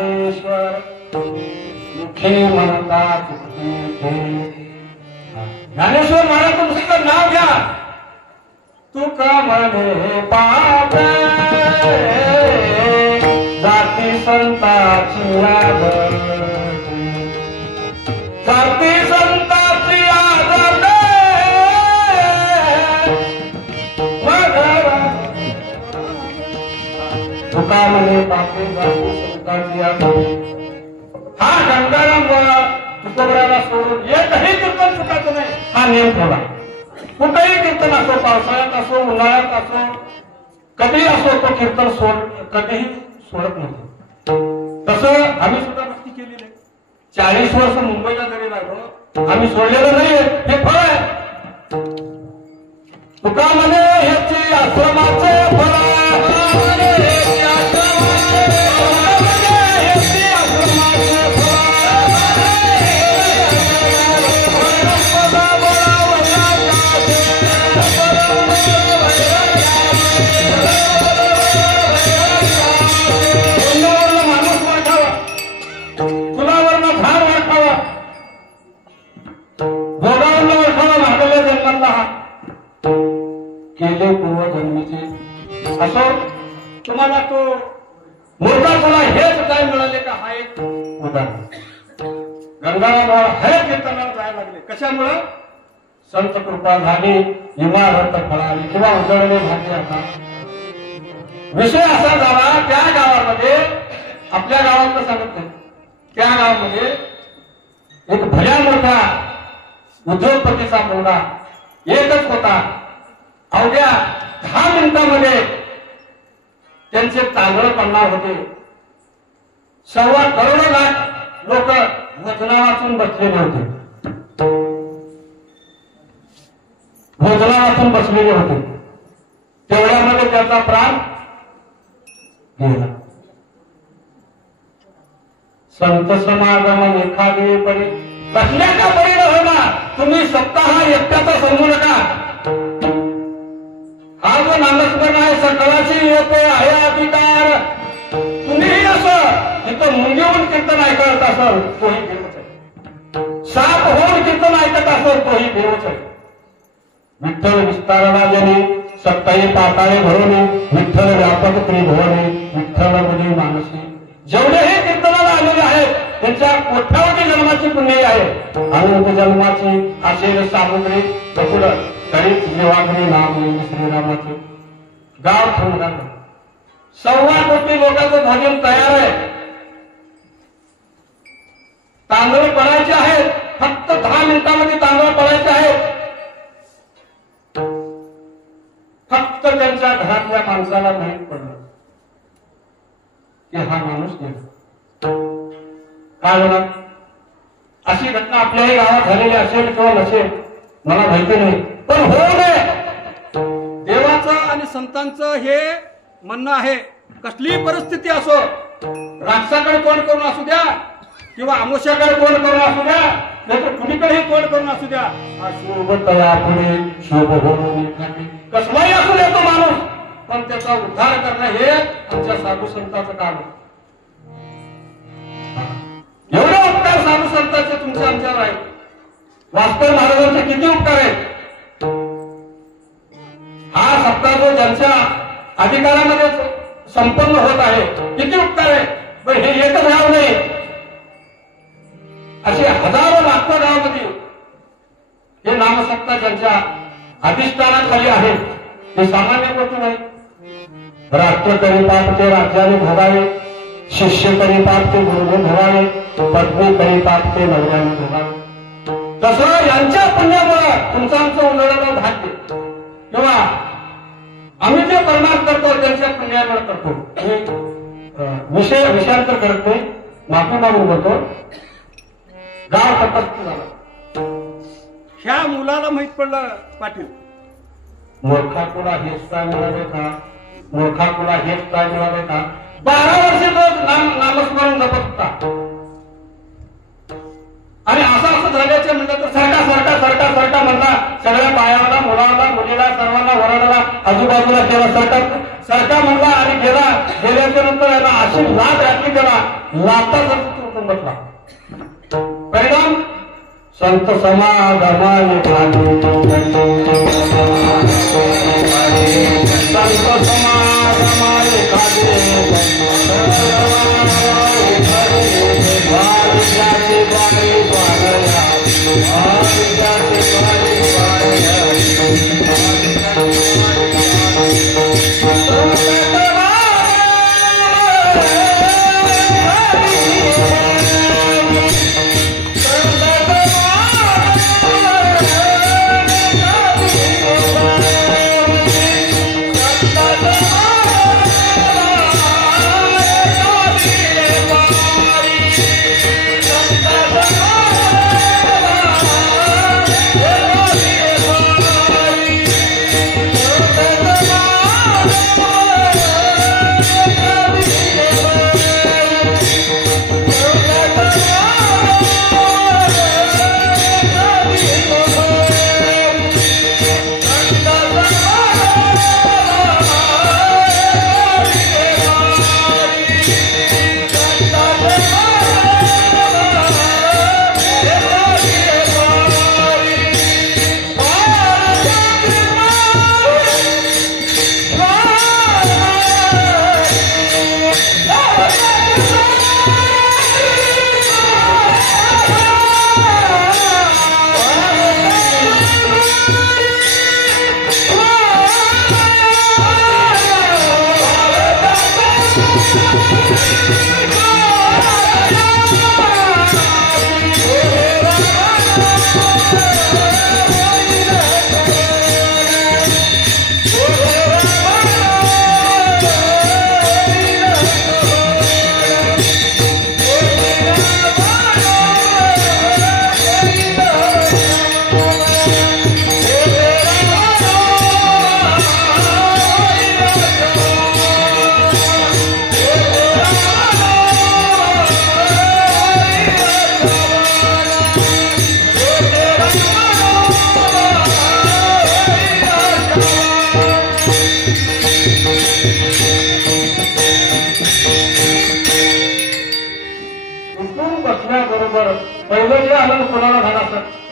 ज्ञानेश्वर मुखे म्हणता चुकते ज्ञानेश्वर महाराज तुमचं नाव घ्या तुका म्हणे पाप जाती संताची आदर जाती संताची आदर तुका म्हणे पापे जाती संताची आदर हा गंगाराम तुकोबराला सोडून एकही कीर्तन चुकायचं नाही हा नियम ठेवला कुठेही कीर्तन असो पावसाळ्यात असो उन्हाळ्यात असो कधीही असो तो कीर्तन कधीही सोडत नव्हतं तसं आम्ही सुद्धा भक्ती केलेली आहे 40 वर्ष मुंबईला जरी लागलो आम्ही सोडलेलं नाहीये हे फळ आहे तुका म्हणे ह्याची आश्रमाचे फळ केले पूर्वजन्मीचे असो तुम्हाला तो मूर्खाला हेच काय मिळाले का हा एक उदाहरण गंगारामबाबा हे कीर्तनाला जायला लागले कशामुळं संत कृपा झाली इमारत फळाली किंवा उजळले भाजी आता विषय असा झाला त्या गावामध्ये आपल्या गावातलं सांगत नाही त्या गावामध्ये एक भल्या मोठा उद्योगपतीचा मुलगा एकच होता अवघ्या 10 मिनिटांमध्ये त्यांचे तांदळ पडणार होते 1.25 करोड लोक भोजना वाचून बसलेले होते भोजना वाचून बसलेले होते तेवढ्यामध्ये त्याचा प्राण गेला संत समागम एखादे परी बसण्याचा परिणाम होणार तुम्ही सप्ताह एकट्याचा समजू नका हा जो नामस्मरण आहे सकळाची येते आहे अधिकार तुम्हीही असं जिथं मुंगीहून कीर्तन ऐकत असाल तोही देवच आहे साप होऊन कीर्तन ऐकत असाल तोही देवच आहे विठ्ठल विस्तारणा जनी सत्ताई पाताळे भरवणे विठ्ठल व्यापक त्रिभुवने विठ्ठल मुली मानसी जेवढेही कीर्तनाला आलेले आहेत त्यांच्या कोट्यावधी जन्माची पुण्य आहे अनंत जन्माची असेल सामुद्री बकुड तरीच देवाग्री नाम श्रीरामाचे गाव ठेवून 1.25 कोटी लोकांचं भोजन तयार आहे तांदूळ पडायचे आहेत फक्त 10 मिनिटांमध्ये तांदूळ पडायचे आहेत फक्त त्यांच्या घरातल्या माणसाला माहीत पडलं की हा माणूस गेला काय होणार अशी घटना आपल्याही गावात झालेली असेल किंवा नसेल मला माहिती नाही पण होऊ नये देवाचं आणि संतांचं हे म्हणणं आहे कसलीही परिस्थिती असो राक्षसाकडे तोंड करून असू द्या किंवा आमुष्याकडे तोंड करून असू द्या नाहीतर कुणीकडेही तोंड करून असू द्या शुभ तया पुढे शुभ होऊन कसलाही असू द्या तो माणूस पण त्याचा उद्धार करणं हे आमच्या साधू संतांचं काम आहे एवढे उपकार साधू संतांचे तुमच्या आमच्यावर आहेत वास्तव महाराजांचे किती उपकार आहेत हा सप्ताह जो ज्यांच्या अधिकारामध्ये संपन्न होत आहे किती उपकार आहे पण हे एकच गाव नाही असे हजारो लाखो गावामध्ये हे नामसत्ता ज्यांच्या अधिष्ठानाखाली आहे ते सामान्य गोष्ट नाही राष्ट्र करी पाप ते राज्याने भोगावे शिष्य करी पाप ते गुरुने भोगावे पत्नी करी पाप ते नवऱ्याने भोगावे तसं यांच्या पुण्यामुळे तुमचं आमचं उन्हाळ्याला भाग्य किंवा आम्ही जे परिणाम करतो त्यांच्या पुण्यामुळे करतो विषयांतर करत नाही माफी मागून करतो गाव तटस्थ झाला ह्या मुलाला माहित पडलं पाटील मूर्खा कुणा हेच काय मिळाले का मूर्खा कुणा हेच काय मिळाले का 12 वर्षे तो नामस्मरण जपत होता आणि असं झाल्याचे म्हणलं तर सरका म्हणता सगळ्या बायाला मुलाला मुलीला सर्वांना वरडला आजूबाजूला केला सरका म्हणला आणि गेल्याच्या नंतर त्याला अशी लाट घातली त्याला लाताचा कुटुंबातला परिणाम संत समागमाने संत समागमाने बसल्याबरोबर पहिलं जे आलं कोणाला झालं असं